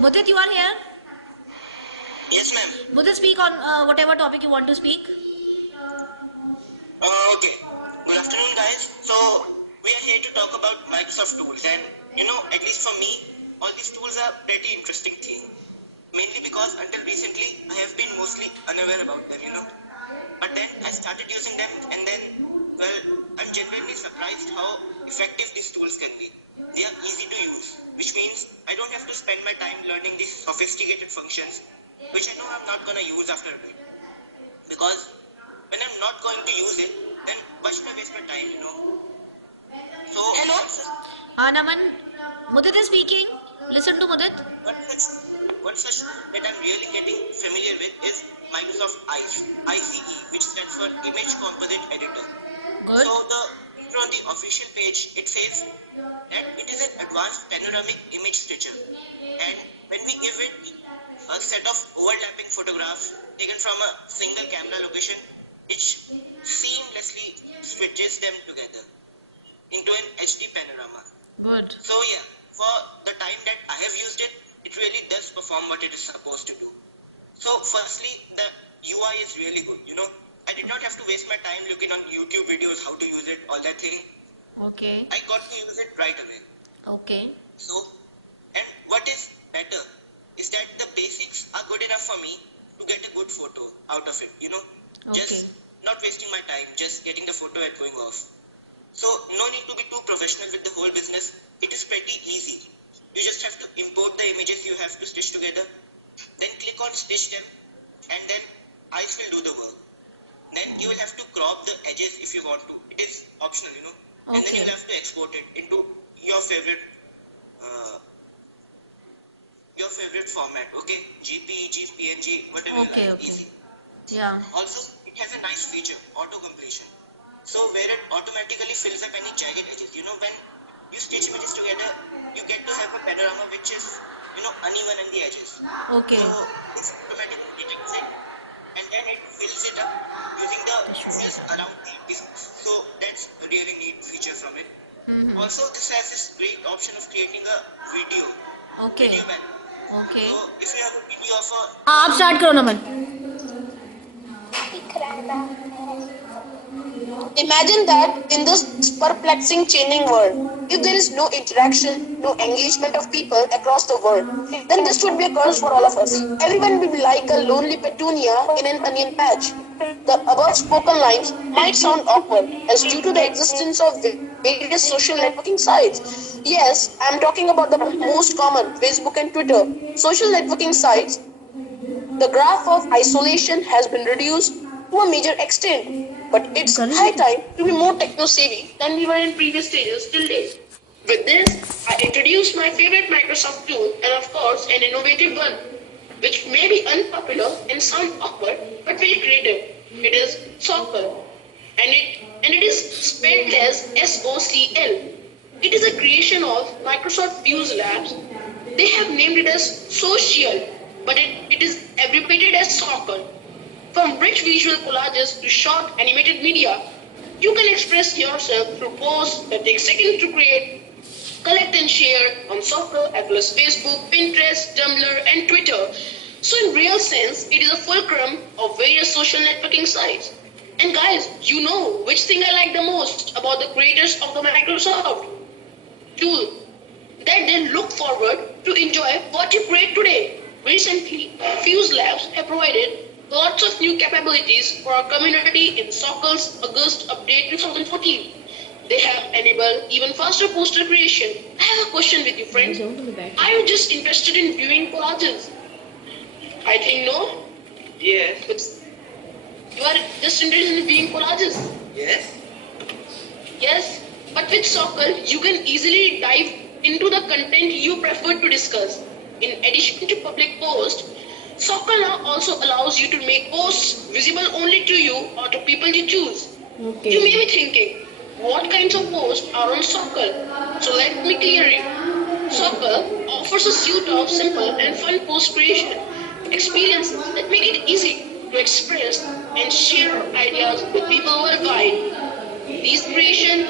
Mudit, you are here? Yes, ma'am. Mudit, speak on whatever topic you want to speak. Okay. Good afternoon, guys. So, we are here to talk about Microsoft tools, and at least for me, all these tools are pretty interesting thing. Mainly because until recently, I have been mostly unaware about them. But then I started using them, and then, well, I'm genuinely surprised how effective these tools can be. They are easy to use, which means I don't have to spend my time learning these sophisticated functions, which I know I'm not gonna use after a bit. Because when I'm not going to use it, then why should I waste my time? So, Hello? Naman, Mudit is speaking. Listen to Mudit. one such that I'm really getting familiar with is Microsoft ICE, which stands for Image Composite Editor. Good. So the intro on the official page, it says that it is an advanced panoramic image stitcher, and when we give it a set of overlapping photographs taken from a single camera location, it seamlessly switches them together into an HD panorama. Good. So yeah, for the time that I have used it, it really does perform what it is supposed to do. So firstly, the UI is really good. I did not have to waste my time looking on YouTube videos how to use it, all that thing. Okay. I got to use it right away. Okay. So, and what is better is that the basics are good enough for me to get a good photo out of it. Okay. Just not wasting my time, just getting the photo and going off. So, no need to be too professional with the whole business. It is pretty easy. You just have to import the images you have to stitch together, then click on stitch them, and then ICE will do the work. Then you will have to crop the edges if you want to. It is optional. And then Okay. you'll have to export it into your favorite uh, format. Okay, JPEG, PNG, whatever you Okay. like. Okay. Easy. Yeah. Also, it has a nice feature, auto completion. So where it automatically fills up any jagged edges. When you stitch images together, you get to have a panorama which is uneven in the edges. Okay. So it's automatically detects it, and then it fills it up using the fills around the pieces. So that's a really neat feature from it. Mm-hmm. Also, this has this great option of creating a video Okay. banner. Okay. So if you have a video of a आप start करो नमन. Imagine that in this perplexing, changing world, if there is no interaction, no engagement of people across the world, then this would be a curse for all of us. Everyone would be like a lonely petunia in an onion patch. The above spoken lines might sound awkward as due to the existence of various social networking sites. Yes, I'm talking about the most common, Facebook and Twitter. Social networking sites, the graph of isolation has been reduced to a major extent, but it's high time to be more techno-savvy than we were in previous stages till date. With this, I introduced my favorite Microsoft tool, and of course, an innovative one, which may be unpopular and sound awkward, but very creative. It is Soccer, and it is spelled as SOCL. It is a creation of Microsoft Fuse Labs. They have named it as Social, but it is abbreviated as Soccer. From rich visual collages to short animated media, you can express yourself through posts that take seconds to create, collect and share on Soccer as well as Facebook, Pinterest, Tumblr, and Twitter. So in real sense, it is a fulcrum of various social networking sites. And guys, you know which thing I like the most about the creators of the Microsoft tool, that they look forward to enjoy what you create today. Recently, Fuse Labs have provided lots of new capabilities for our community in Soccer's August update 2014. They have enabled even faster poster creation. I have a question with you, friends. Are you just interested in viewing collages? I think no. yes, But you are just interested in viewing collages. yes. Yes, but with Soccer, you can easily dive into the content you prefer to discuss. In addition to public posts, Soccer now also allows you to make posts visible only to you or to people you choose. You may be thinking, what kinds of posts are on Soccer? So let me clear it. Soccer offers a suite of simple and fun post creation experiences that make it easy to express and share ideas with people worldwide. These creations